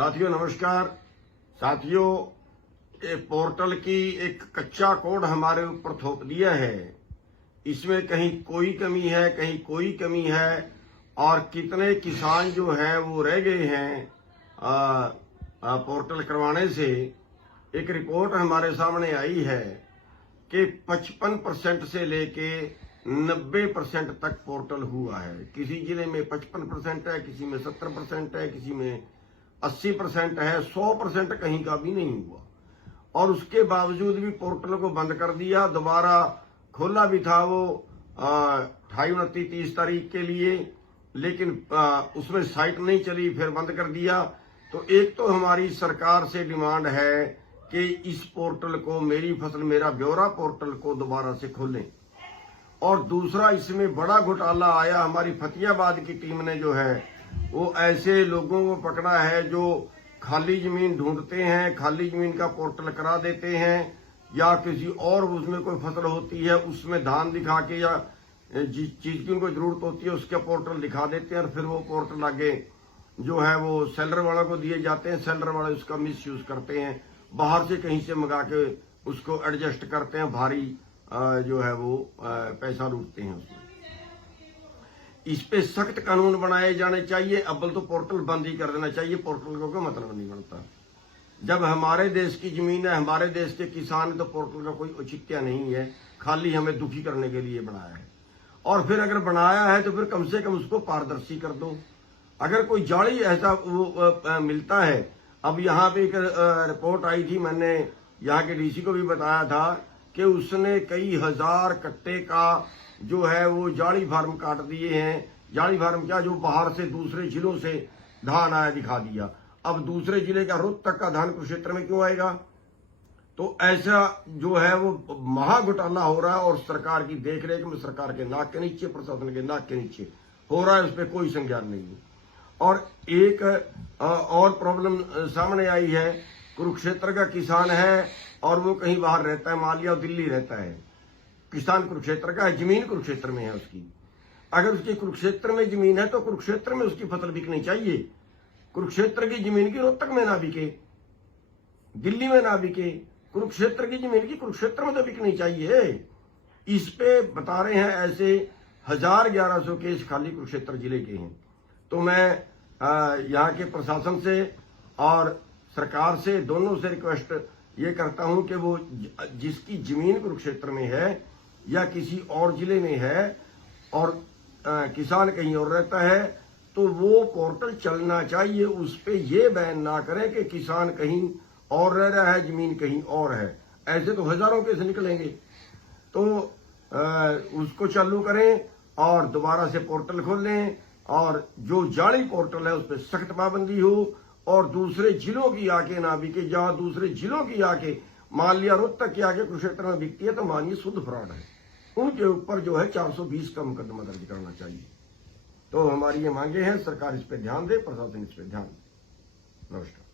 साथियों नमस्कार। साथियों, ये पोर्टल की एक कच्चा कोड हमारे ऊपर थोप दिया है। इसमें कहीं कोई कमी है, कहीं कोई कमी है, और कितने किसान जो हैं वो रह गए हैं पोर्टल करवाने से। एक रिपोर्ट हमारे सामने आई है कि 55% से लेके 90% तक पोर्टल हुआ है। किसी जिले में 55% है, किसी में 70% है, किसी में 80% है, 100% कहीं का भी नहीं हुआ। और उसके बावजूद भी पोर्टल को बंद कर दिया। दोबारा खोला भी था वो 28, 29, 30 तारीख के लिए, लेकिन उसमें साइट नहीं चली, फिर बंद कर दिया। तो एक तो हमारी सरकार से डिमांड है कि इस पोर्टल को, मेरी फसल मेरा ब्यौरा पोर्टल को दोबारा से खोलें। और दूसरा, इसमें बड़ा घोटाला आया। हमारी फतेहाबाद की टीम ने जो है वो ऐसे लोगों को पकड़ा है जो खाली जमीन ढूंढते हैं, खाली जमीन का पोर्टल करा देते हैं, या किसी और उसमें कोई फसल होती है उसमें धान दिखा के या जिस चीज की उनको जरूरत होती है उसका पोर्टल दिखा देते हैं, और फिर वो पोर्टल आगे जो है वो सेलर वालों को दिए जाते हैं। सेलर वाले उसका मिस यूज करते हैं, बाहर से कहीं से मंगा के उसको एडजस्ट करते हैं, भारी जो है वो पैसा लूटते हैं उसमें। इस पे सख्त कानून बनाए जाने चाहिए। अव्वल तो पोर्टल बंद ही कर देना चाहिए। पोर्टल को कोई मतलब नहीं बनता। जब हमारे देश की जमीन है, हमारे देश के किसान, तो पोर्टल का कोई औचित्य नहीं है, खाली हमें दुखी करने के लिए बनाया है। और फिर अगर बनाया है तो फिर कम से कम उसको पारदर्शी कर दो। अगर कोई जाली ऐसा वो मिलता है, अब यहाँ पे एक रिपोर्ट आई थी, मैंने यहाँ के डीसी को भी बताया था कि उसने कई हजार कट्टे का जो है वो जाली फार्म काट दिए हैं। जाली फार्म क्या, जो बाहर से दूसरे जिलों से धान आया दिखा दिया। अब दूसरे जिले का रोहतक का धान कुरुक्षेत्र में क्यों आएगा? तो ऐसा जो है वो महा घोटाला हो रहा है, और सरकार की देखरेख में, सरकार के नाक के नीचे, प्रशासन के नाक के नीचे हो रहा है। उस पर कोई संज्ञान नहीं है। और एक और प्रॉब्लम सामने आई है। कुरुक्षेत्र का किसान है और वो कहीं बाहर रहता है, मालिया दिल्ली रहता है। किसान कुरुक्षेत्र का है, जमीन कुरुक्षेत्र में है उसकी। अगर उसकी कुरुक्षेत्र में जमीन है तो कुरुक्षेत्र में उसकी फसल बिकनी चाहिए। कुरुक्षेत्र की जमीन की रोहतक में ना बिके, दिल्ली में ना बिके। कुरुक्षेत्र की जमीन की कुरुक्षेत्र में तो बिकनी चाहिए। इस पे बता रहे हैं ऐसे 1100 केस खाली कुरुक्षेत्र जिले के हैं। तो मैं यहाँ के प्रशासन से और सरकार से, दोनों से रिक्वेस्ट ये करता हूं कि वो जिसकी जमीन कुरुक्षेत्र में है या किसी और जिले में है और किसान कहीं और रहता है, तो वो पोर्टल चलना चाहिए। उस पे ये बैन ना करें कि किसान कहीं और रह रहा है, जमीन कहीं और है। ऐसे तो हजारों केस निकलेंगे। तो उसको चालू करें और दोबारा से पोर्टल खोलें, और जो जाली पोर्टल है उस पर सख्त पाबंदी हो, और दूसरे जिलों की आके ना बिके। जहां दूसरे जिलों की आके, मान लिया रोहतक की आके कुरुक्षेत्र में बिकती है, तो मानिए शुद्ध फ्रॉड है। उनके ऊपर जो है 420 का मुकदमा दर्ज करना चाहिए। तो हमारी ये मांगे हैं, सरकार इस पे ध्यान दे, प्रशासन इस पे ध्यान। नमस्कार।